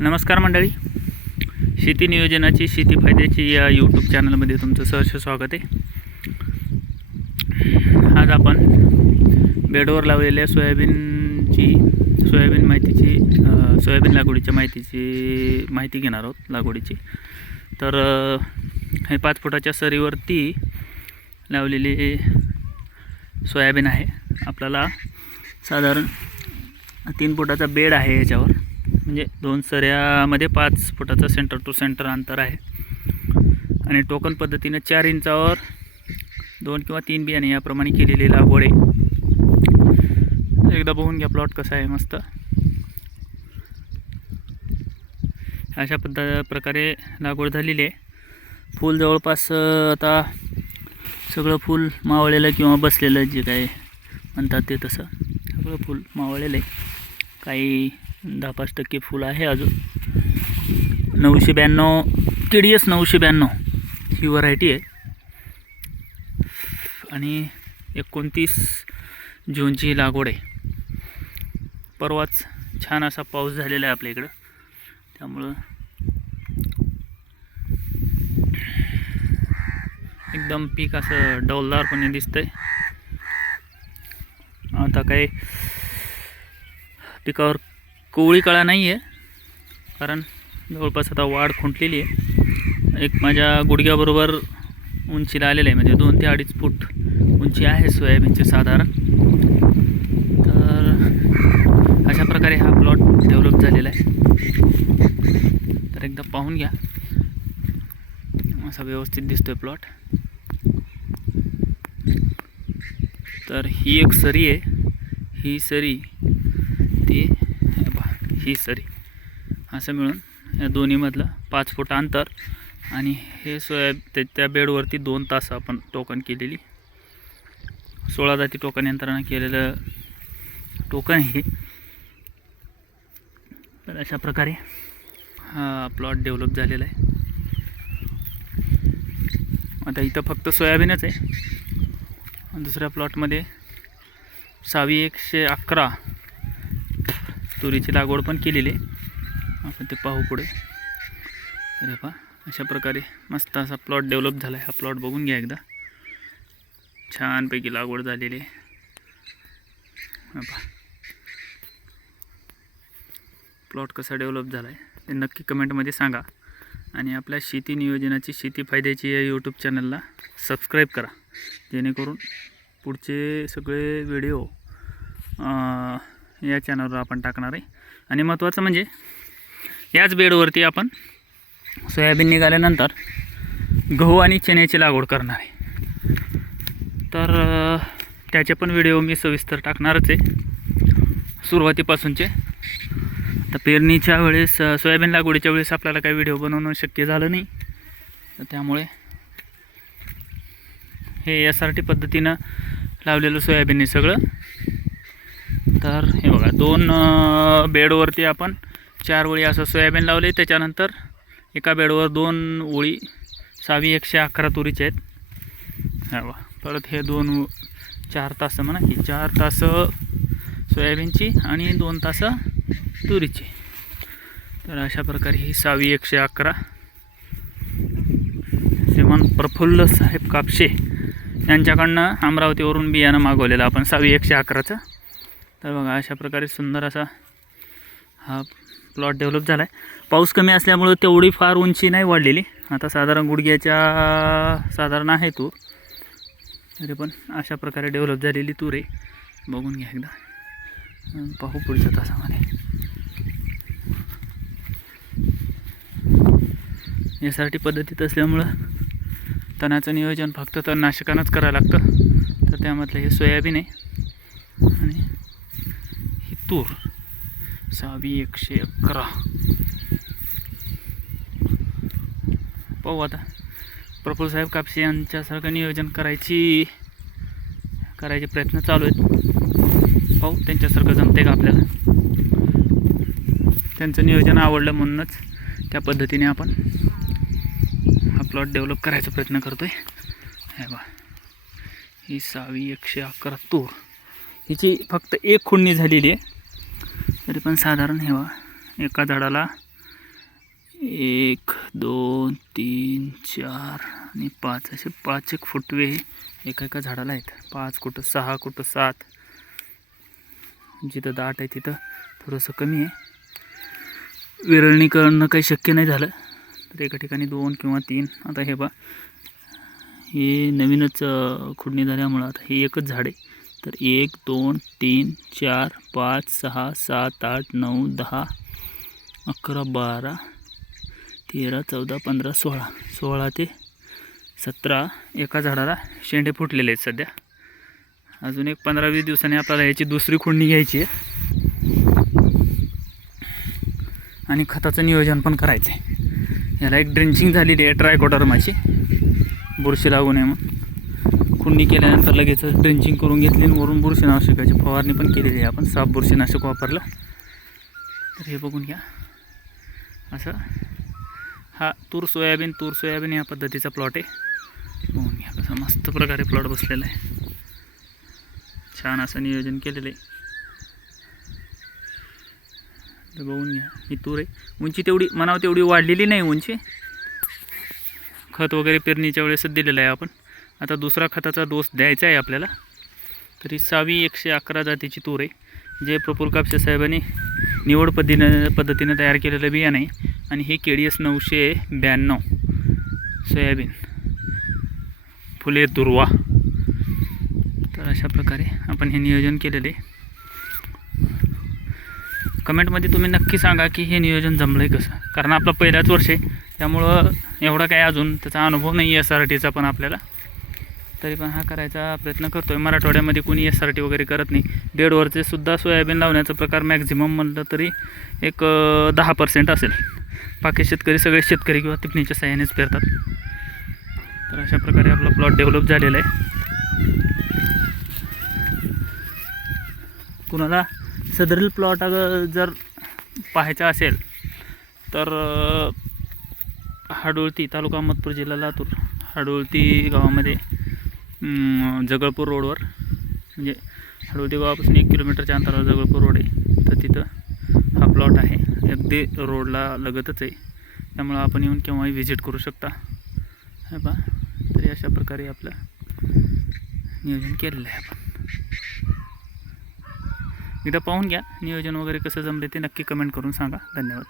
नमस्कार मंडळी, शेती नियोजनाची शेती फायद्याची या यूट्यूब चॅनलमध्ये तुमचं सहर्ष स्वागत आहे. आज आपण बेडवर लावलेल्या सोयाबीन लागवडीच्या माहिती घेणार आहोत लागवडीची. तर हे 5 फुटाच्या सरीवरती लावलेली सोयाबीन आहे. आपल्याला साधारण 3 फुटाचा बेड आहे याच्यावर, म्हणजे 2 सऱ्यामध्ये 5 फुटाचं सेंटर टू सेंटर अंतर आहे. आणि टोकन पद्धतीने 4 इंचावर 2 किंवा 3 बियाणे याप्रमाणे केलेली लागवड आहे. एकदा बघून घ्या प्लॉट कसा आहे. मस्त अशा प्रकारे लागवड झालेली आहे. फूल जवळपास आता सगळं फूल मावळलेलं किंवा बसलेलं जे काय म्हणतात ते तसं सगळं फूल मावळलेलं आहे. काही 10-5% फूल आहे अजून. 992 KDS 992 ही व्हरायटी आहे. आणि 29 जूनची लागवड आहे. परवाच छान असा पाऊस झालेला आहे आपल्या इकडं, त्यामुळं एकदम पीक असं डौलदारपणे दिसतंय. आता काही पिकावर कोवळी कळा नाही आहे, कारण जवळपास आता वाढ खुंटलेली आहे. एक माझ्या गुडघ्याबरोबर उंचीला आलेलं आहे, म्हणजे 2 ते 2.5 फूट उंची आहे सोयाबीनची साधारण. तर अशा प्रकारे हा प्लॉट डेव्हलप झालेला आहे. तर एकदा पाहून घ्या, असा व्यवस्थित दिसतोय प्लॉट. तर ही एक सरी आहे, ही सरी ती ही सरी असं मिळून या दोन्हीमधलं 5 फूट अंतर. आणि हे त्या बेडवरती 2 तास आपण टोकन केलेली 16 जाती टोकन यंत्रणा केलेलं टोकन आहे. तर अशा प्रकारे हा प्लॉट डेव्हलप झालेला आहे. आता इथं फक्त सोयाबीनच आहे. दुसऱ्या प्लॉटमध्ये 111 तुरीची लागवड पण केलेली आहे. आपण ते पाहू पुढे. अरे पहा, अशा प्रकारे मस्त असा प्लॉट डेव्हलप झाला आहे. हा प्लॉट बघून घ्या एकदा. छानपैकी लागवड झालेली आहे. प्लॉट कसा डेव्हलप झाला आहे ते नक्की कमेंटमध्ये सांगा. आणि आपल्या शेती नियोजनाची शेती फायद्याची या यूट्यूब चॅनलला सबस्क्राईब करा, जेणेकरून पुढचे सगळे व्हिडिओ या चॅनलवर आपण टाकणार आहे. आणि महत्त्वाचं म्हणजे याच बेडवरती आपण सोयाबीन निघाल्यानंतर गहू आणि चण्याची लागवड करणार आहे. तर त्याचे पण व्हिडिओ मी सविस्तर टाकणारच आहे सुरुवातीपासूनचे. तर पेरणीच्या वेळेस सोयाबीन लागवडीच्या वेळेस आपल्याला काही व्हिडिओ बनवणं शक्य झालं नाही, तर त्यामुळे हे SRT पद्धतीनं लावलेलं सोयाबीन आहे सगळं. तर हे बघा, 2 बेडवरती आपण 4 ओळी असं सोयाबीन लावले. त्याच्यानंतर एका बेडवर 2 ओळी 111 तुरीचे आहेत. हा बघा, परत हे 4 तास म्हणा की 4 तास सोयाबीनची आणि 2 तास तुरीची. तर अशा प्रकारे ही 111 श्रीमान प्रफुल्ल साहेब कापशे यांच्याकडनं अमरावतीवरून बियाणं मागवलेलं आपण 111चं. तर बघा, अशा प्रकारे सुंदर असा हा प्लॉट डेव्हलप झाला आहे. पाऊस कमी असल्यामुळं तेवढी फार उंची नाही वाढलेली. आता साधारण गुडघ्याच्या साधारण आहे तूर, तरी पण अशा प्रकारे डेव्हलप झालेली तूर आहे. बघून घ्या एकदा, पाहू पुढच्या तासामध्ये. यासाठी पद्धतीत असल्यामुळं तणाचं नियोजन फक्त तणनाशकानंच करायला लागतं. तर त्यामधलं हे सोयाबीन आहे आणि ही तूर 111. पाहू आता प्रफुल्ल साहेब कापसे यांच्यासारखं नियोजन करायचे प्रयत्न चालू आहेत. पाहू त्यांच्यासारखं जमते का आपल्याला. त्यांचं नियोजन आवडलं म्हणूनच त्या पद्धतीने आपण हा प्लॉट डेव्हलप करायचा प्रयत्न करतो आहे. हे बघा, ही 111 तूर, हिची फक्त 1 खुडणी झालेली आहे. तरी पण साधारण हे बघा, एका झाडाला 1 2 3 4 आणि 5 असे 5 एक फुटवे एका एका झाडाला आहेत. 5 कुठं 6 कुठं 7. जिथं दाट आहे तिथं थोडंसं कमी आहे. विरळणी करणं काही शक्य नाही झालं तर एका ठिकाणी 2 किंवा 3. आता हे बा हे नवीनच खुडणी झाल्यामुळं आता हे एकच झाड आहे. तर 1 2 3 4 5 6 7 8 9 10 11 12 13 14 15 16 16 ते 17 एका झाडाला शेंडे फुटलेले आहेत सध्या. अजून एक 15-20 दिवसांनी आपल्याला याची दुसरी खुडणी घ्यायची आहे आणि खताचं नियोजन पण करायचं आहे. याला एक ड्रिंचिंग झालेली आहे ट्रायकोडर्माची, बुरशी लागू नये म्हणून. खुडणी केल्यानंतर लगेच ड्रिंचिंग करून घेतली आणि वरून बुरशीनाशकाची फवारणी पण केलेली आहे आपण. साप बुरशीनाशक वापरलं. तर हे बघून घ्या. असं हा तूर सोयाबीन या पद्धतीचा प्लॉट आहे. बघून घ्या कसं मस्त प्रकारे प्लॉट बसलेला आहे. छान असं नियोजन केलेलं आहे. तर बघून घ्या ही तूर आहे. उंची तेवढी म्हणावं तेवढी वाढलेली नाही उंची. खत वगैरे पेरणीच्या वेळेसच दिलेलं आहे आपण. आता दुसरा खताचा डोस द्यायचा आहे आपल्याला. तरी 6वी 111 जातीची तूर आहे, जे प्रफुल्ल कापसे साहेबांनी निवड पद्धतीने तयार केलेलं बियाणं आहे. आणि हे KDS 992 सोयाबीन फुले दुर्वा. तर अशा प्रकारे आपण हे नियोजन केलेले आहे. कमेंटमध्ये तुम्ही नक्की सांगा की हे नियोजन जमलं आहे कसं. कारण आपलं पहिलाच वर्ष आहे त्यामुळं एवढा काय अजून त्याचा अनुभव नाही आहे SRTचा पण आपल्याला. तरी पण हा करायचा प्रयत्न करतो आहे. मराठवाड्यामध्ये कोणी SRT वगैरे करत नाही. बेडवरचे सुद्धा सोयाबीन लावण्याचा प्रकार मॅक्झिमम म्हणलं तरी एक 10% असेल. बाकी शेतकरी सगळे शेतकरी किंवा टिपणीच्या साह्यानेच पेरतात. तर अशा प्रकारे आपला प्लॉट डेव्हलप झालेला आहे. कुणाला सदरील प्लॉट जर पाहायचा असेल तर हाडोळती तालुका अहमदपूर जिल्हा लातूर, हाडोळती गावामध्ये जगळपूर रोडवर, म्हणजे हाडोळती गावापासून 1 किलोमीटरच्या अंतरावर जगळपूर रोड आहे. तर तिथं हा प्लॉट आहे. अगदी रोडला लगतच आहे. त्यामुळं आपण येऊन केव्हाही व्हिजिट करू शकता. हे पहा. तरी अशा प्रकारे आपलं नियोजन केलेलं आहे आपण. एकदा पाहून घ्या नियोजन वगैरे कसं जमले ते नक्की कमेंट करून सांगा. धन्यवाद.